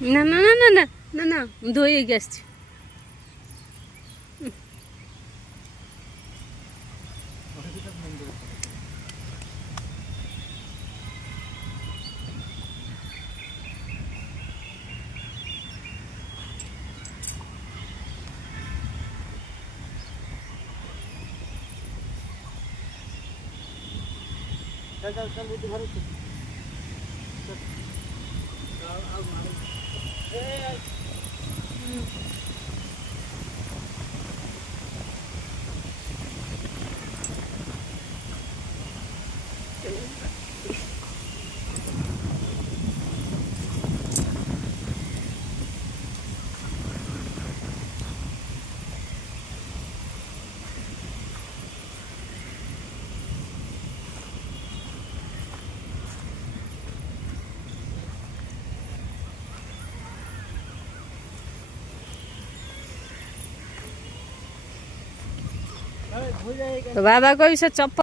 না না না না না না না ধুয়ে গেছি। चल चल चल बुद्धि भरो चल तो बाबा को भी से चप्पल